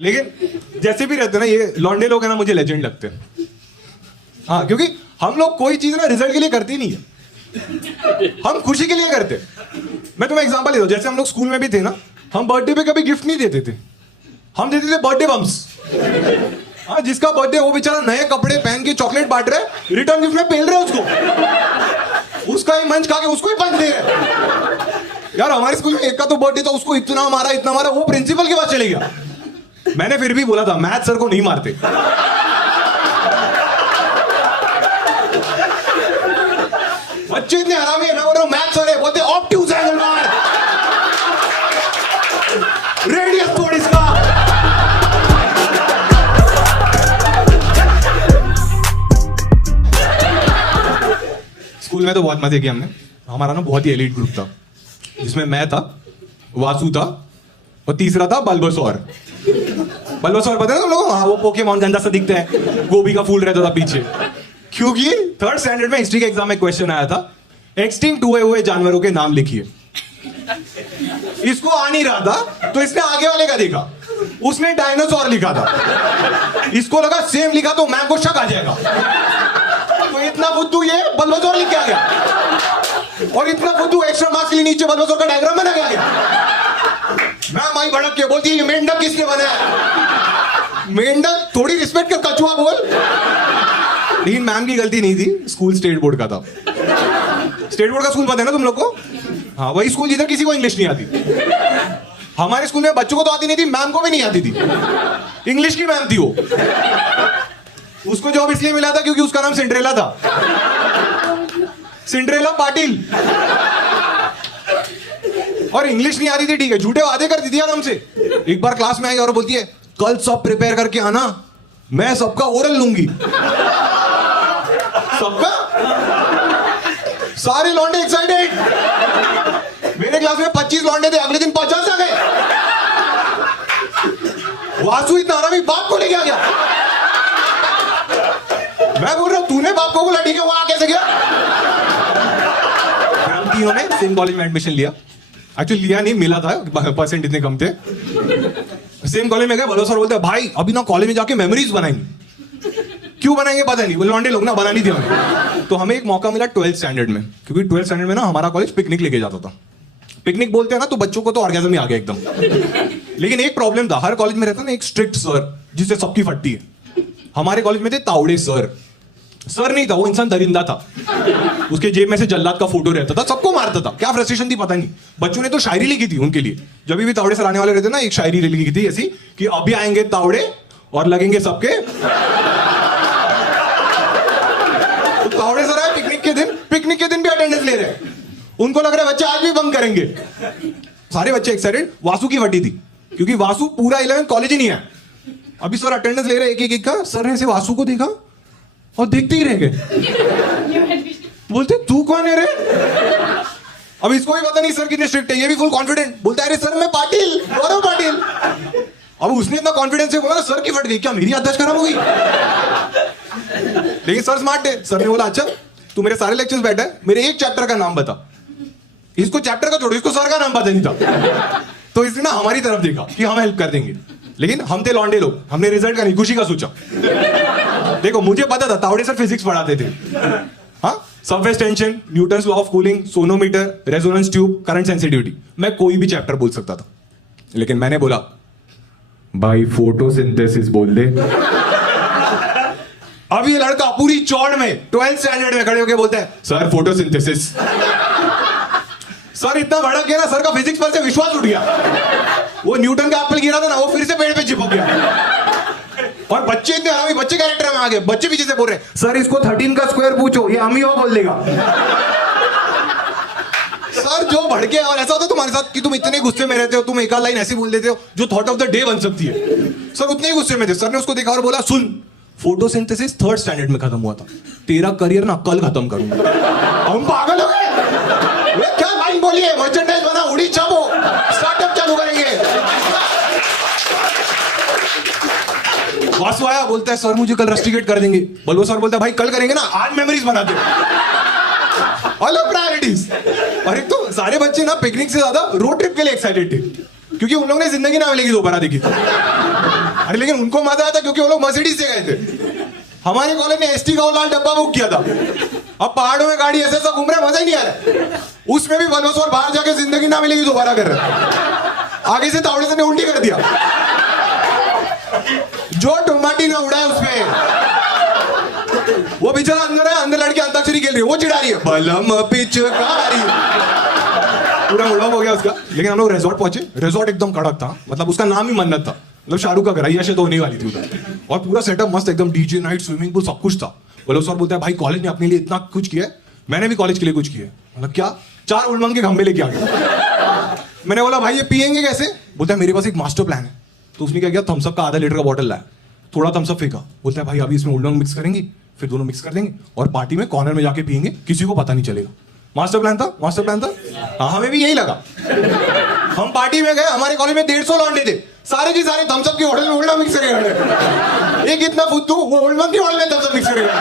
लेकिन जैसे भी रहते ना ये लौंडे लोग हैं ना, मुझे लेजेंड लगते हैं। हाँ, क्योंकि हम लोग कोई चीज ना रिजल्ट के लिए करते ही नहीं है, हम खुशी के लिए करते। मैं तुम्हें एग्जांपल देता हूं, जैसे हम लोग स्कूल में भी थे ना, हम बर्थडे पे कभी गिफ्ट नहीं देते थे, हम देते थे बर्थडे बम्स। हाँ, जिसका बर्थडे वो बेचारा नए कपड़े पहन के चॉकलेट बांट रहा है, रिटर्न गिफ्ट में पेल रहे उसको, उसका ही मंच खा के उसको ही पंच दे रहे। यार हमारे स्कूल में एक का तो बर्थडे था, उसको इतना मारा, वो प्रिंसिपल के पास चले गया। मैंने फिर भी बोला था मैथ सर को नहीं मारते। बच्चे इतने हरामी है, मैं बोल रहा हूं मैथ सर है, बोलते ऑब्ट्यूज एंगल मार, रेडियस तोड़ इसका। स्कूल में तो बहुत मजे किए हमने। हमारा ना बहुत ही एलीट ग्रुप था, जिसमें मैं था, वासु था और तीसरा था बल्बसौर। बल्बसौर पता है तुम लोगों को? हाँ, वो पोकेमॉन गंदा सा दिखता है, गोभी का फूल रहता था पीछे। क्योंकि थर्ड स्टैंडर्ड में हिस्ट्री के एग्जाम में क्वेश्चन आया था, एक्सटिंक्ट हुए जानवरों के नाम लिखिए। इसको आ नहीं रहा था तो इसने आगे वाले का देखा, उसने डायनासोर लिखा था, इसको लगा सेम लिखा तो मैम को शक आ जाएगा, तो इतना बुद्धू ये बल्बसौर लिख के आ गया, और इतना बुद्धू एक्स्ट्रा मार्क्स के लिए नीचे बल्बसौर का डायग्राम बना गया। मैम आई भड़क के बोलती है, ये मेंढक किसने बनाया? मेंढक थोड़ी रिस्पेक्ट कर, कछुआ बोल। लेकिन मैम की गलती नहीं थी, स्कूल स्टेट बोर्ड का था। स्टेट बोर्ड का स्कूल पता है ना तुम लोग को? हाँ, वही स्कूल जिधर किसी को इंग्लिश नहीं आती। हमारे स्कूल में बच्चों को तो आती नहीं थी, मैम को भी नहीं आती थी, इंग्लिश की मैम थी वो। उसको जॉब इसलिए मिला था क्योंकि उसका नाम सिंड्रेला था, सिंड्रेला पाटिल। और इंग्लिश नहीं आती थी, ठीक है, झूठे वादे करती थी यार हमसे। एक बार क्लास में आई और बोलती है, कल सब प्रिपेयर करके आना, मैं सबका ओरल लूंगी। सबका? सारे लौंडे एक्साइटेड। मेरे क्लास में 25 लौंडे थे, अगले दिन 50 आ गए। वासु इतना हरामी बाप को लेके आ गया। मैं बोल रहा हूं तूने बाप को बोला, ठीक है, वहां कैसे गया? हम तीनों ने सेम कॉलेज में एडमिशन लिया। एक्चुअली लिया नहीं, मिला था, परसेंट इतने कम थे। सेम कॉलेज में गए, बलो सर बोलते हैं, भाई अभी ना कॉलेज में जाके मेमोरीज बनाएंगे। क्यों बनाएंगे पता नहीं, वो लौंडे लोग ना बना नहीं थे हमें। तो हमें एक मौका मिला 12th स्टैंडर्ड में, क्योंकि 12th स्टैंडर्ड में ना हमारा कॉलेज पिकनिक लेके जाता था। पिकनिक बोलते हैं ना तो बच्चों को तो ऑर्गेज़म ही आ गया एकदम। लेकिन एक प्रॉब्लम था, हर कॉलेज में रहता ना एक स्ट्रिक्ट सर जिससे सबकी फटती है। हमारे कॉलेज में थे तावड़े सर। सर नहीं था वो, इंसान दरिंदा था। उसके जेब में से जल्लाद का फोटो रहता था, सबको मारता था। क्या फ्रस्ट्रेशन थी पता नहीं। बच्चों ने तो शायरी लिखी थी उनके लिए, जब भी तावड़े सर आने वाले रहते ना, एक शायरी लिखी थी ऐसी कि अभी आएंगे तावड़े और लगेंगे सबके। तो तावड़े सर आए पिकनिक के दिन भी अटेंडेंस ले रहे हैं। उनको लग रहा है बच्चे आज भी बंक करेंगे। सारे बच्चे एक्साइटेड। वासु की फटी थी, क्योंकि वासु पूरा 11 कॉलेज ही नहीं है। अभी सर अटेंडेंस ले रहे एक का। सर ने ऐसे वासु को देखा और देखते ही रह गए। बोलते तू कौन है रे? अब इसको भी पता नहीं सर कितने स्ट्रिक्ट है, ये भी फुल कॉन्फिडेंट बोलता है, अरे सर मैं पाटिल, गौरव पाटिल। अब उसने इतना कॉन्फिडेंस से बोला, सर की फट गई, क्या मेरी याददाश्त खराब हो गई? लेकिन सर स्मार्ट है। सर ने बोला, अच्छा तू मेरे सारे लेक्चर्स बैठा है, मेरे एक चैप्टर का नाम बता। इसको चैप्टर का छोड़ो, इसको सर का नाम पता नहीं था। तो इसने ना हमारी तरफ देखा कि हम हेल्प कर देंगे। लेकिन हम थे लौंडे लोग, हमने रिजल्ट का नहीं खुशी का सोचा। देखो मुझे पता था तावड़े सर फिजिक्स पढ़ाते थे। हाँ, surface tension, Newton's law of cooling, sonometer, resonance tube, current sensitivity, मैं कोई भी चैप्टर बोल सकता था। लेकिन मैंने बोला, भाई फोटोसिंथेसिस बोल दे। अब ये लड़का पूरी चौड़ में 12th स्टैंडर्ड में खड़े होकर बोलता है, सर फोटोसिंथेसिस। सर इतना भड़क गया ना, सर का फिजिक्स पर से विश्वास उठ गया। वो न्यूटन का एप्पल गिरा था ना, वो फिर से पेड़ पे चिपक गया। और बच्चे इतने हरामी, बच्चे कैरेक्टर में आ गए। बच्चे पीछे से बोल रहे, सर इसको 13 का स्क्वायर पूछो, ये अमी हो बोल देगा। सर जो भड़के। और ऐसा होता है तुम्हारे साथ कि तुम इतने गुस्से में रहते हो, तुम एक लाइन ऐसी बोल देते हो जो थॉट ऑफ द डे बन सकती है। सर उतने ही गुस्से में थे। सर ने उसको देखा और बोला, सुन फोटोसिंथेसिस 3rd स्टैंडर्ड में खत्म हुआ था, तेरा करियर ना कल खत्म करूंगा। हम पागल हो गए। क्या लाइन बोली है? मर्चेंडाइज बना, उड़ी छापो, स्टार्टअप चालू करेंगे। वासु आया, बोलता है सर मुझे कल रस्टिकेट कर देंगे। बल्बो सर बोलता है भाई कल करेंगे ना, आज मेमोरीज बनाते हो। अलग प्रायोरिटीज। और एक तो सारे बच्चे ना पिकनिक से ज्यादा रोड ट्रिप के लिए एक्साइटेड थे, क्योंकि उन लोगों ने जिंदगी ना मिलेगी दोबारा देखी। अरे लेकिन उनको मजा आया था क्योंकि वो लोग मर्सिडीज से गए थे। हमारे कॉलेज ने एसटी का वो लाल डब्बा बुक किया था। अब पहाड़ों में गाड़ी ऐसे ऐसा घूम रहा है, मजा ही नहीं आ रहा। उसमें भी बल्बसौर बाहर जाके जिंदगी ना मिलेगी दोबारा कर रहा है। आगे से तावड़े से ने उल्टी कर दिया, जो टमाटी ने उड़ाया उसमें। वो बेचारा अंदर है, अंदर लड़की अंताक्षरी खेल रही है, वो चिढ़ा रही है बलम पिचकारी। पूरा मुड़ा हो गया उसका। लेकिन हम लोग रिजॉर्ट पहुंचे। रिजॉर्ट एकदम कड़क था, मतलब उसका नाम ही मन्नत था, मतलब शाहरुख का घर है, तो होने वाली थी उधर। और पूरा सेटअप मस्त एकदम, डीजे नाइट, स्विमिंग पूल, सब कुछ था। बल्बसौर बोलता है भाई कॉलेज ने अपने लिए इतना कुछ किया है, मैंने भी कॉलेज के लिए कुछ किया है। मतलब क्या? 4 उलमंग के खंबे लेके आ गए। मैंने बोला भाई ये पियेंगे कैसे? बोलता है मेरे पास एक मास्टर प्लान है। तो उसने क्या किया, थम्सअप का आधा लीटर का बॉटल लाया, थोड़ा थम्सअप फेंका। बोलता है भाई अभी इसमें उलमंग मिक्स करेंगे, फिर दोनों मिक्स कर देंगे और पार्टी में कॉर्नर में जाके पियेंगे, किसी को पता नहीं चलेगा। मास्टर प्लान था, मास्टर प्लान था। हाँ हमें भी यही लगा। हम पार्टी में गए, हमारे कॉलेज में 150 लौंडे थे, सारे की सारे थम्सअप की होटल में उल्टा मिक्स करेगा। एक इतना फुद्दू वो उल्टा की होटल में थम्सअप मिक्स करेगा।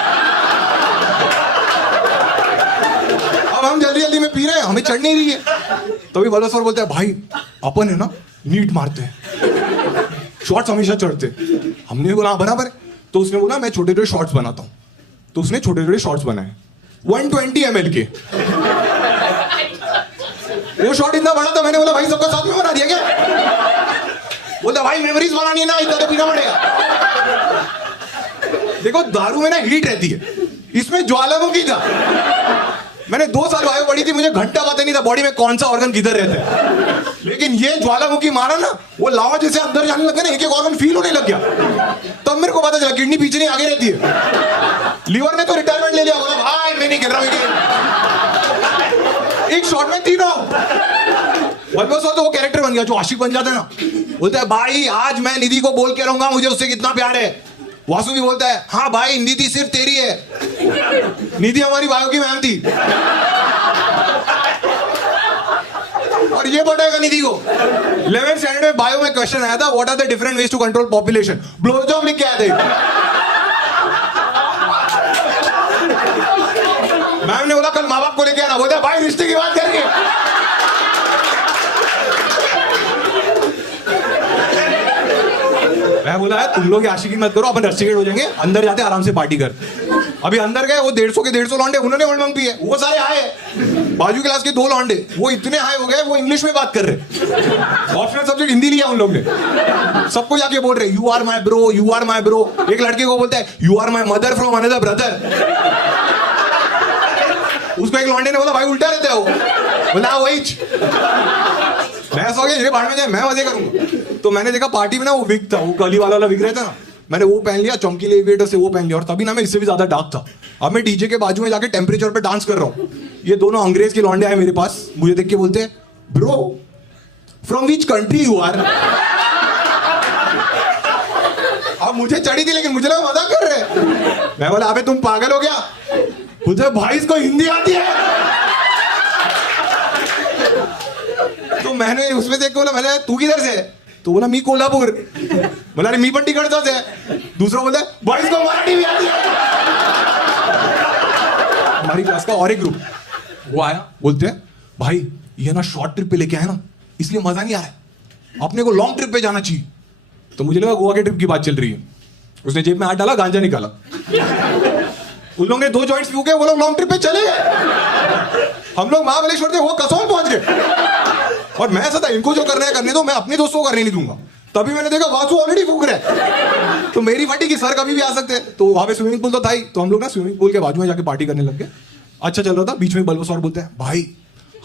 अब हम जल्दी जल्दी में पी रहे हैं, हमें चढ़ नहीं रही है। तभी बल्बसौर बोलते हैं भाई अपन है ना नीट मारते हैं, शॉर्ट्स हमेशा चढ़ते। हमने भी बोला हाँ बराबर है। तो उसने बोला मैं छोटे छोटे शॉर्ट्स बनाता हूँ। तो उसने छोटे छोटे शॉर्ट्स बनाए 120 ml के। वो शॉट इतना बड़ा था, मैंने बोला भाई सबका साथ में बना दिया क्या? बोलता भाई मेमोरीज बनानी है ना, इतना तो पीना पड़ेगा। देखो दारू में ना हीट रहती है, इसमें ज्वालामुखी था। मैंने 2 साल बायो पढ़ी थी, मुझे घंटा पता नहीं था बॉडी में कौन सा ऑर्गन किधर रहता है। लेकिन ये ज्वालामुखी मारा ना, वो लावा जैसे अंदर जाने लगा ना, एक एक ऑर्गन फील होने लग गया। तब मेरे को पता चला किडनी पीछे नहीं आगे रहती है। लीवर ने तो रिटायरमेंट ले लिया, बोला भाई मैं नहीं खेल रहा हूँ। एक शॉट में 3 आउट। बल्बसौर तो वो कैरेक्टर बन गया जो आशिक बन जाता है ना। बोलता है भाई आज मैं निधि को बोल के रहूंगा मुझे उससे कितना प्यार है। वासु भी बोलता है हाँ भाई निधि सिर्फ तेरी है। निधि हमारी बायो की मैम थी और ये बताएगा निधि को। 11th स्टैंडर्ड में बायो में क्वेश्चन आया था, what are the different ways to control population. Blow job लिख के आए थे। मैम ने बोला कल माँ बाप को लेके आना। बोलता भाई रिश्ते की बात करेंगे। मैं बोला है तुम लोग आशिकी मत करो, अपन रस्टिकेट हो जाएंगे, अंदर जाते आराम से पार्टी कर। अभी अंदर गए, वो 150 के 150 लौंडे, उन्होंने उलमंग पी है, वो सारे हाई है। बाजू क्लास के 2 लौंडे, वो इतने हाई हो गए वो इंग्लिश में बात कर रहे। ऑप्शनल सब्जेक्ट हिंदी लिया उन लोग ने। सबको जाके बोल रहे you are my bro, you are my bro. एक लड़के को बोलता है you are my mother from another brother. उसको एक लौंडे ने बोला भाई उल्टा रहता है वो। बोला वही मैं सो गया, ये बाहर में जाए मैं मजे करूंगा। तो मैंने देखा पार्टी में ना वो विग था, वो कली वाला विग रहता ना, मैंने वो पहन लिया, चमकीले एविएटर से वो पहन लिया। और तभी ना मैं इससे भी ज्यादा डार्क था। अब मैं डीजे के बाजू में जाके टेम्परेचर पे डांस कर रहा हूँ। ये दोनों अंग्रेज के लौंडे आए मेरे पास, मुझे देख के बोलते हैं bro from which country you are. अब मुझे चढ़ी थी लेकिन मुझे लगा मजाक कर रहे। मैं बोला अबे तुम पागल हो गया? मुझे भाई इसको हिंदी आती है। तो मैंने उसमें देख के बोला मैंने तू किधर से? तो बोला मी कोल्हापुर। बोला अरे मी पण तिकडचाच है। दूसरा बोलता है भाई इसको मराठी भी आती है। हमारी क्लास का और एक ग्रुप वो आया, बोलते हैं भाई ये ना शॉर्ट ट्रिप पे लेके आए ना इसलिए मजा नहीं आया, अपने को लॉन्ग ट्रिप पे जाना चाहिए। तो मुझे लगा गोवा के ट्रिप की बात चल रही है। उसने जेब में हाथ डाला, गांजा निकाला। उन लोगों ने 2 जॉइंट्स फूके, वो लोग लॉन्ग ट्रिप पे चले गए। हम लोग महाबलेश्वर थे, वो कसौल पहुंच गए। और मैं ऐसा था इनको जो करना है करने दो, मैं अपने दोस्तों को करने नहीं दूंगा। तभी मैंने देखा वासु ऑलरेडी फूक रहे हैं। तो मेरी फटी की सर कभी भी आ सकते हैं। तो वहां पे स्विमिंग पूल तो था ही, तो हम लोग ना स्विमिंग पूल के बाजू में जाके पार्टी करने लग गए। अच्छा चल रहा था, बीच में बल्बसौर बोलते हैं भाई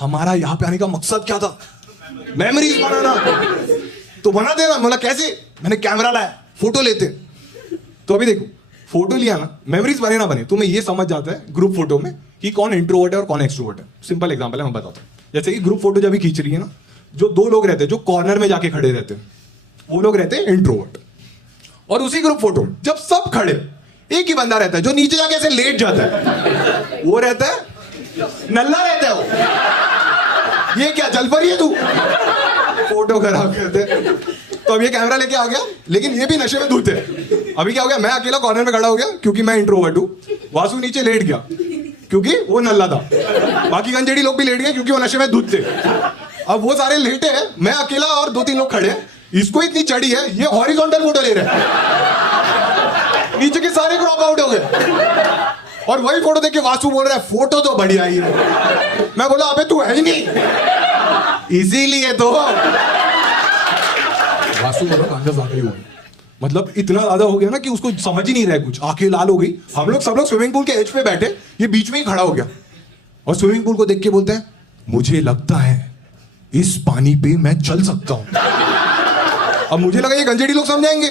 हमारा यहाँ पे आने का मकसद क्या था? मेमोरीज बनाना। तो बना देना। बोला कैसे? मैंने कैमरा लाया, फोटो लेते। तो अभी देखो फोटो लिया ना, मेमोरीज बने ना बने, तुम्हें ये समझ जाता है ग्रुप फोटो में कि कौन इंट्रोवर्ट है और कौन एक्सट्रोवर्ट है। सिंपल एग्जांपल है, मैं बताता हूँ। जैसे कि ग्रुप फोटो जब भी खींच रही है ना, जो 2 लोग रहते हैं जो कॉर्नर में जाके खड़े रहते हैं, वो लोग रहते हैं इंट्रोवर्ट। और उसी ग्रुप फोटो में जब सब खड़े, एक ही बंदा रहता है जो नीचे जाके ऐसे लेट जाता है, वो रहता है नल्ला रहता है वो। ये क्या जल परी है तू? फोटो खराब करते। तो अब ये कैमरा लेके आ गया, लेकिन ये भी नशे में धूते। अभी क्या हो गया, मैं अकेला कॉर्नर में खड़ा हो गया क्योंकि मैं इंट्रोवर्ट हूं। वासु नीचे लेट गया क्योंकि वो नल्ला था। बाकी गंजेड़ी लोग भी लेट गए क्योंकि वो नशे में धूत थे। अब वो सारे लेटे हैं, मैं अकेला और 2-3 लोग खड़े हैं। इसको इतनी चढ़ी है, ये हॉरिजॉन्टल फोटो ले रहा है, नीचे के सारे क्रॉप आउट हो गए। और वही फोटो देख के वासु बोल रहा है फोटो तो बढ़िया ही है। मैं बोला अबे तू है ही नहीं, इसीलिए तो। वासु बोला कांग्रेस ज्यादा ही हो गई, मतलब इतना ज्यादा हो गया ना कि उसको समझ ही नहीं रहा है कुछ, आंखें लाल हो गई। हम लोग सब लोग स्विमिंग पूल के एज पे बैठे, ये बीच में ही खड़ा हो गया और स्विमिंग पूल को देख के बोलते हैं मुझे लगता है इस पानी पे मैं चल सकता हूं। अब मुझे लगा ये गंजेड़ी लोग समझाएंगे,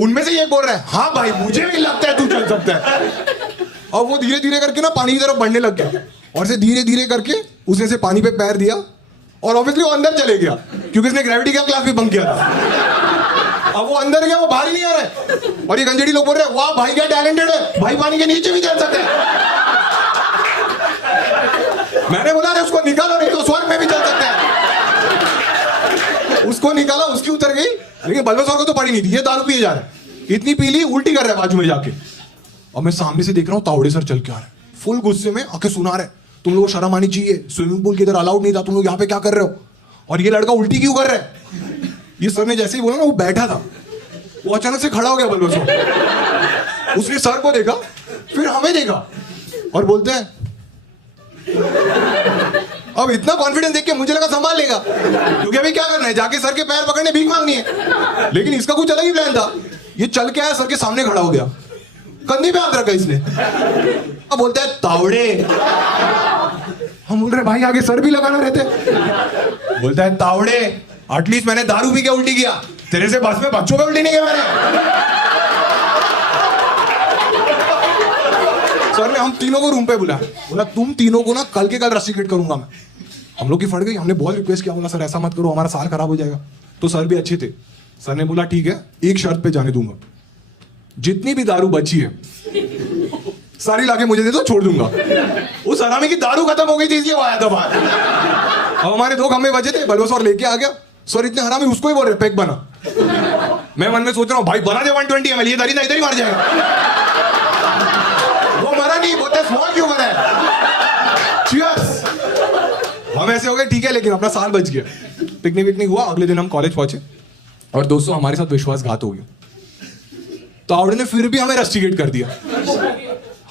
उनमें से ये बोल रहा है हाँ भाई मुझे भी लगता है तू चल सकता है। और वो धीरे धीरे करके ना पानी की तरफ बढ़ने लग गया और से धीरे धीरे करके उसने से पानी पे पैर दिया और ऑब्वियसली वो अंदर चले गया क्योंकि उसने ग्रेविटी का क्लास भी बंक किया था। अब वो अंदर गया, वो बाहर ही नहीं आ रहा है और ये गंजेड़ी लोग बोल रहे हैं वाह भाई क्या टैलेंटेड है, भाई पानी के नीचे भी चल सकते हैं। मैंने बोला अरे उसको निकालो नहीं तो स्वर्ग में भी चल सकते हैं। उसको निकाला, उसकी उतर गई, लेकिन बल्बेश्वर को तो पड़ी नहीं थी, ये दारू पिए जा रहा है, इतनी पी ली उल्टी कर रहा है बाजू में जाके। और मैं सामने से देख रहा हूँ तावड़े सर चल के आ रहे हैं, फुल गुस्से में आके सुना रहे तुम लोगों को शर्म आनी चाहिए, स्विमिंग पूल के इधर अलाउड नहीं था, तुम लोग यहाँ पे क्या कर रहे हो, और ये लड़का उल्टी क्यों कर रहा है। ये सर ने जैसे ही बोला ना, वो बैठा था, वो अचानक से खड़ा हो गया बल्बेश्वर। उसने सर को देखा, फिर हमें देखा और बोलते हैं अब इतना कॉन्फिडेंस देख के मुझे लगा संभाल लेगा, क्योंकि अभी क्या करना है, जाके सर के पैर पकड़ने भीख मांगनी है। लेकिन इसका कुछ अलग ही प्लान था, ये चल के आया सर के सामने खड़ा हो गया, कंधे पे हाथ रखा इसने, अब बोलता है तावड़े। हम बोल रहे भाई आगे सर भी लगाना रहते। बोलता है तावड़े एटलीस्ट मैंने दारू पी के उल्टी किया, तेरे से बस में बच्चों पे उल्टी नहीं किया मैंने। सर ने हम तीनों को रूम पे बुलाया, बोला तुम तीनों को ना कल के कल रस्टिकेट करूंगा मैं। हम लोग की फट गई, हमने बहुत रिक्वेस्ट किया, बोला सर ऐसा मत करो हमारा साल खराब हो जाएगा। तो सर भी अच्छे थे, सर ने बोला ठीक है एक शर्त पे जाने दूंगा, जितनी भी दारू बची है सारी लाके मुझे दे दो, छोड़ दूंगा। उस हरामी की दारू खत्म हो गई थी इसलिए वो आया था बाहर। अब हमारे 2 खंबे बचे थे, बल्बेश्वर लेके आ गया, सर इतने हरामी उसको ही बोल रहे पैक बना। मैं मन में सोच रहा हूँ भाई बना दे 120 ml, ये इधर ही मार जाएगा। वो मरा नहीं, बोलते स्मॉल क्यों मरा है। चीयर्स। हम ऐसे हो गए ठीक है, लेकिन अपना साल बच गया। पिकनिक विकनिक हुआ, अगले दिन हम कॉलेज पहुंचे और दोस्तों हमारे साथ विश्वासघात हो गया। तावड़े ने फिर भी हमें रस्टिकेट कर दिया।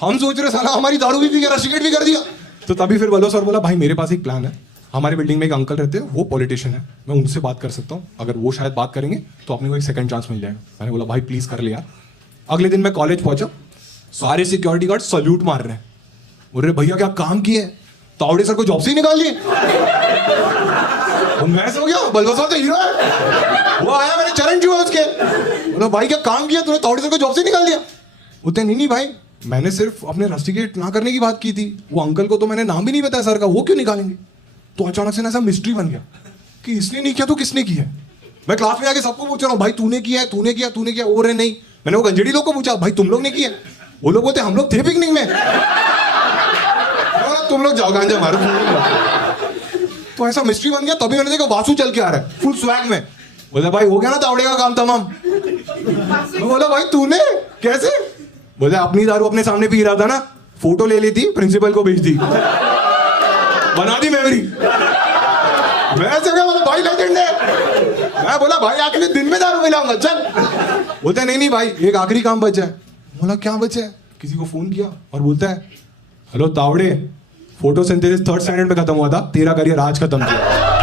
हम सोच रहे साला हमारी दारू भी पी के रस्टिकेट भी कर दिया। तो तभी फिर बल्बेश्वर बोला भाई मेरे पास एक प्लान है, हमारे बिल्डिंग में एक अंकल रहते हैं, वो पॉलिटिशियन है, मैं उनसे बात कर सकता हूँ, अगर वो शायद बात करेंगे तो अपने को एक सेकंड चांस मिल जाएगा। मैंने बोला भाई प्लीज कर ले यार। अगले दिन मैं कॉलेज पहुंचा, सारे सिक्योरिटी गार्ड सल्यूट मार रहे हैं, बोल रहे भैया क्या काम किए, तावड़े सर को जॉब से ही निकाल दिए। मैं सो गया, बल्बेश्वर तो हीरो है, वो आया मैंने चरण छुआ उसके, बोला भाई क्या काम किया तूने, तावड़े सर को जॉब से निकाल दिया। बोलते नहीं भाई मैंने सिर्फ अपने रस्टिकेट ना करने की बात की थी, वो अंकल को तो मैंने नाम भी नहीं बताया सर का, वो क्यों निकालेंगे। तो अचानक से ना ऐसा मिस्ट्री बन गया कि इसने नहीं किया तो किसने किया। मैं क्लास में आके सबको पूछ रहा हूँ भाई तूने किया है, तूने किया, तूने किया, हो रहे नहीं। मैंने वो गंजेड़ी लोग को पूछा भाई तुम लोग ने किया, वो लोग बोलते हम लोग थे पिकनिक में। तुम लोग जाओ गांजा मारो। तो ऐसा मिस्ट्री बन गया, तभी मैंने देखा वासु चल के आ रहा है फुल स्वैग में। बोला भाई हो गया ना तावड़े का काम तमाम। मैं बोला भाई तूने कैसे, बोले अपनी दारू अपने सामने पी रहा था ना, फोटो ले ली थी, प्रिंसिपल को भेज दी, बना दी मेमोरी। मैं ऐसे बोला भाई लेजेंड है। मैं बोला भाई आखिरी दिन में दारू मिलाऊंगा चल। बोलता है नहीं भाई एक आखिरी काम बचा है। बोला क्या बचा है, किसी को फोन किया और बोलता है hello Tawde, photosynthesis 3rd standard में खत्म हुआ था, तेरा करियर आज खत्म किया।